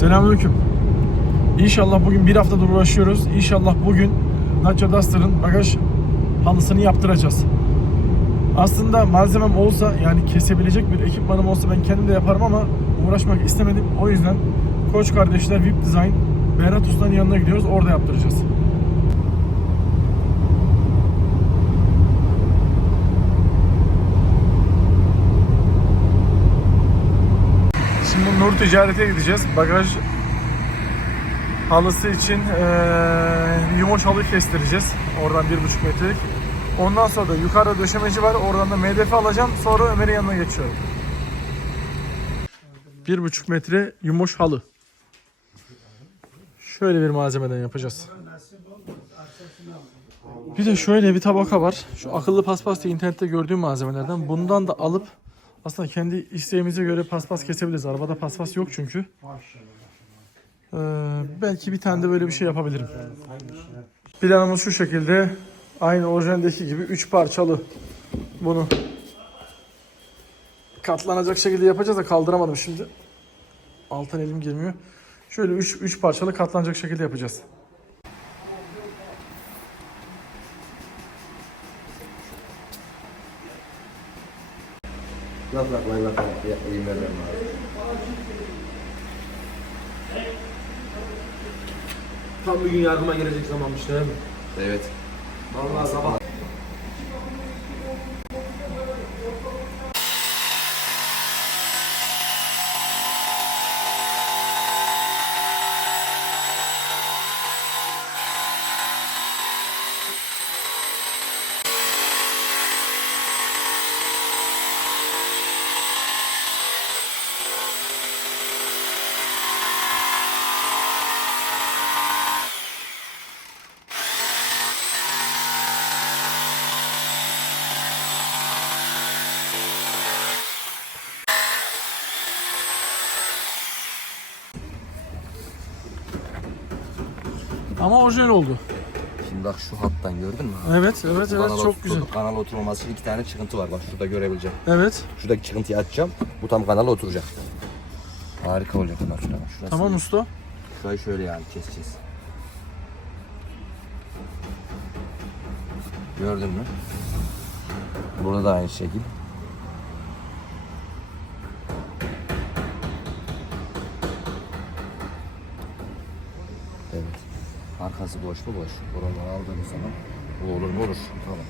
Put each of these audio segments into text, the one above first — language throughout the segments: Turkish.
Selamünaleyküm. İnşallah bugün bir haftadır uğraşıyoruz. İnşallah bugün Dacia Duster'ın bagaj halısını yaptıracağız. Aslında malzemem olsa yani kesebilecek bir ekipmanım olsa ben kendim de yaparım ama uğraşmak istemedim. O yüzden Koç kardeşler VIP Design Berat Usta'nın yanına gidiyoruz. Orada yaptıracağız. Şimdi Nur Ticaret'e gideceğiz. Bagaj halısı için eee yumuş halı kestireceğiz. Oradan 1,5 metrelik. Ondan sonra da yukarıda döşemeci var. Oradan da MDF alacağım. Sonra Ömer'in yanına geçiyorum. 1,5 metre yumuş halı. Şöyle bir malzemeden yapacağız. Bir de şöyle bir tabaka var. Şu akıllı paspas diye internette gördüğüm malzemelerden. Bundan da alıp aslında kendi isteğimize göre paspas kesebiliriz. Arabada paspas yok çünkü. Ee, belki bir tane de böyle bir şey yapabilirim. Planımız şu şekilde. Aynı orijinaldeki gibi 3 parçalı bunu katlanacak şekilde yapacağız da kaldıramadım şimdi. Alttan elim girmiyor. Şöyle 3 3 parçalı katlanacak şekilde yapacağız. Vay bak bak ya, elim vermem abi. Tam bir gün yardıma gelecek zamanmış değil mi? Evet. Vallahi sabah. Ama orijinal oldu. Şimdi bak şu hattan gördün mü? Evet, evet, evet çok otur- güzel. Kanala oturmaması iki tane çıkıntı var. Bak şurada görebileceğim. Evet. Şuradaki çıkıntıyı açacağım. Bu tam kanala oturacak. Harika olacak bak. Şurası Tamam usta. Şurayı şöyle yani keseceğiz. Gördün mü? Burada da aynı şekil. Burası boşlu boş. Buraları aldığımız zaman bu olur mu olur. Tamam.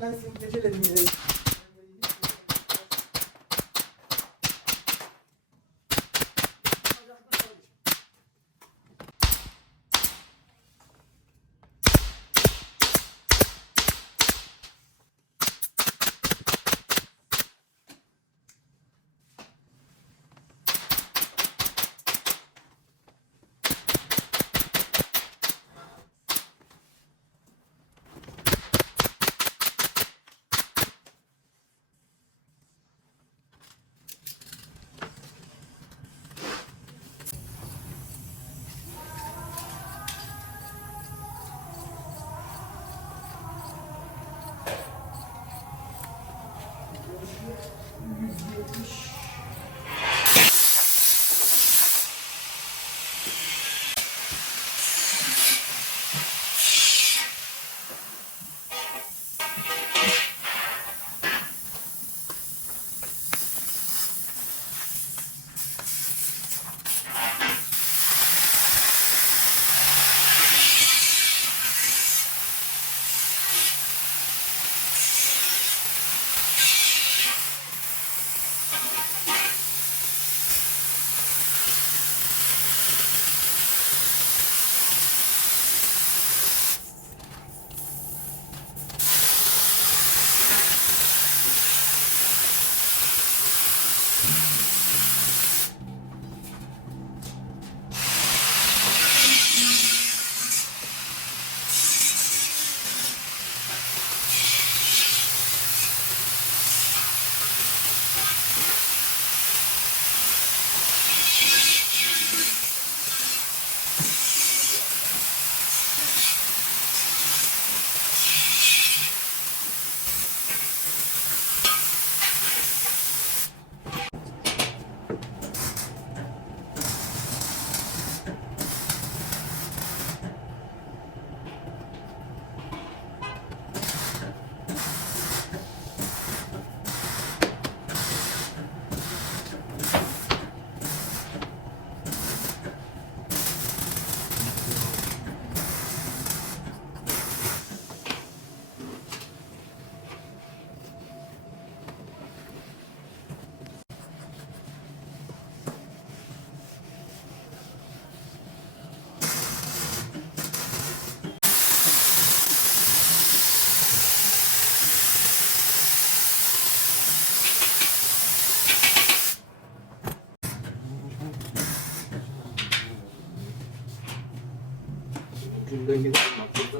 Ben sizin gecelerim yine.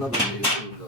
da mesa.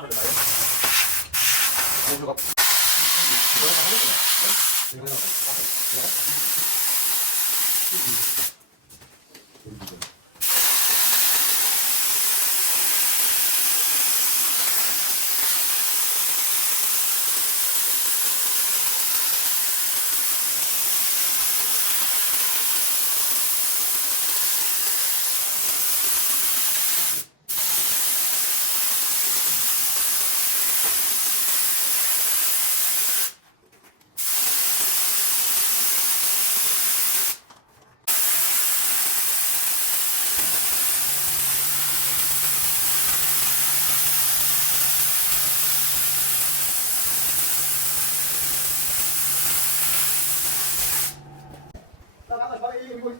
하나 들어가요? 공주가 이거 하나 하겠구나. 이거 하나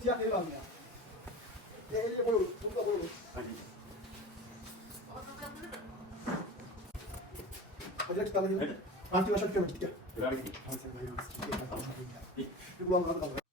bana 50 gol siyah el almıyor. Ne 50 gol olur, burada gol olur. Hadi git tamam. Artık aşağı tutuyorum git gel. Hadi sen de yalnız. Gel, ben aşağı gideyim ya. Bir bulan kaldı kaldı.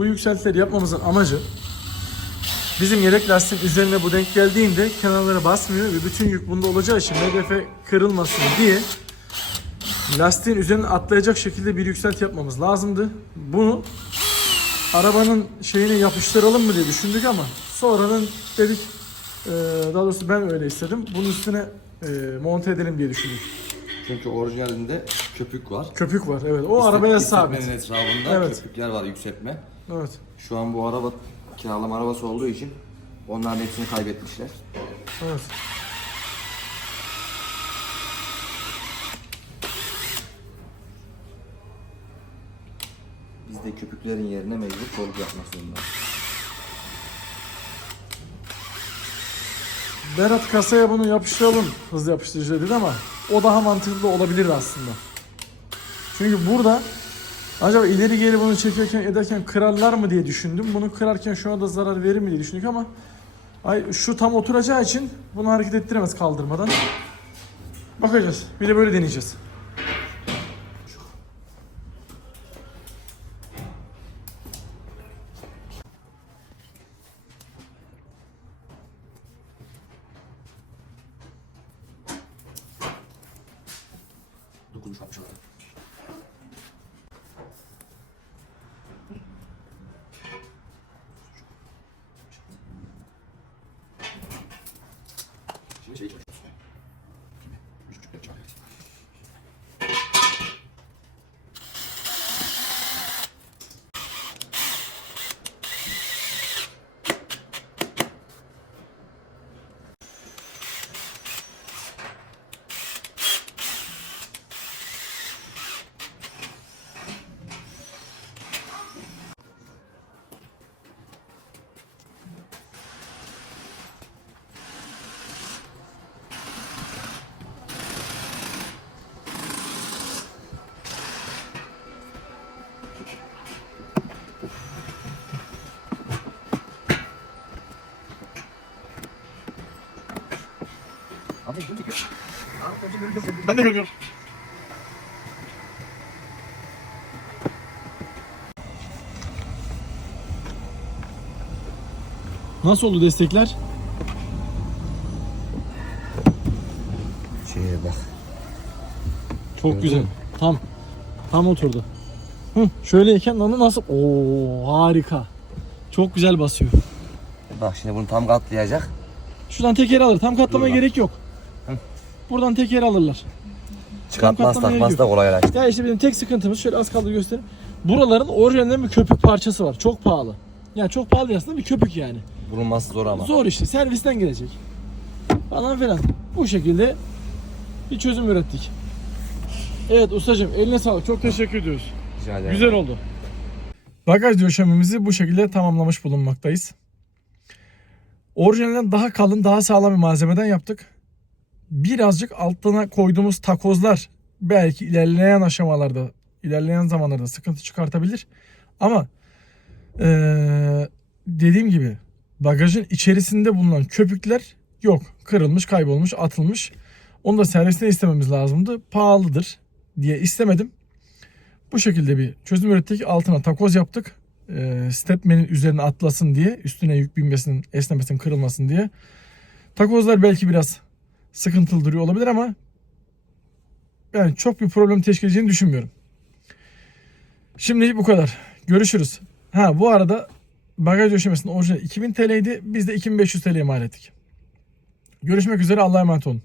Bu yükseltileri yapmamızın amacı bizim yedek lastiğin üzerine bu denk geldiğinde kenarlara basmıyor ve bütün yük bunda olacağı için MDF kırılmasın diye lastiğin üzerine atlayacak şekilde bir yükselti yapmamız lazımdı. Bunu arabanın şeyine yapıştıralım mı diye düşündük ama sonradan dedik e, daha doğrusu ben öyle istedim. Bunun üstüne e, monte edelim diye düşündük. Çünkü orijinalinde köpük var. Köpük var evet. O arabaya sabit. Etrafında Evet. köpükler var yükseltme. Evet. Şu an bu araba kiralama arabası olduğu için onların hepsini kaybetmişler. Evet. Biz de köpüklerin yerine mecbur koluk yapmak zorundayız. Berat kasaya bunu yapıştıralım hızlı yapıştırıcı dedi ama o daha mantıklı olabilir aslında. Çünkü burada acaba ileri geri bunu çekerken ederken kırarlar mı diye düşündüm. Bunu kırarken şu anda zarar verir mi diye düşündük ama ay şu tam oturacağı için bunu hareket ettiremez kaldırmadan. Bakacağız. Bir de böyle deneyeceğiz. Şimdi şey Ben de görüyorum. Nasıl oldu destekler? Şeye bak. Çok güzel. Tam. Tam oturdu. Hı, şöyleyken onu nasıl? Oo harika. Çok güzel basıyor. Bak şimdi bunu tam katlayacak. Şuradan teker alır. Tam katlamaya Dur gerek yok. Buradan teker alırlar. Çıkartmaz katlamaya takması da gidiyor. kolaylaştı. Ya işte benim tek sıkıntımız şöyle az kaldı göstereyim. Buraların orijinalinde bir köpük parçası var. Çok pahalı. Yani çok pahalı aslında bir köpük yani. Bulunması zor ama. Zor işte servisten gelecek. Falan filan. Bu şekilde bir çözüm ürettik. Evet ustacığım eline sağlık. Çok teşekkür ediyoruz. Rica ederim. Güzel oldu. Bagaj döşememizi bu şekilde tamamlamış bulunmaktayız. Orijinalinden daha kalın, daha sağlam bir malzemeden yaptık. Birazcık altına koyduğumuz takozlar belki ilerleyen aşamalarda, ilerleyen zamanlarda sıkıntı çıkartabilir. Ama eee, dediğim gibi bagajın içerisinde bulunan köpükler yok. Kırılmış, kaybolmuş, atılmış. Onu da serviste istememiz lazımdı. Pahalıdır diye istemedim. Bu şekilde bir çözüm ürettik. Altına takoz yaptık. Ee, stepman'in üzerine atlasın diye. Üstüne yük binmesinin, esnemesinin kırılmasın diye. Takozlar belki biraz sıkıntılı duruyor olabilir ama yani çok bir problem teşkil edeceğini düşünmüyorum. Şimdi bu kadar. Görüşürüz. Ha bu arada bagaj döşemesinin orijinali 2000 TL'ydi. Biz de 2500 TL'ye mal ettik. Görüşmek üzere. Allah'a emanet olun.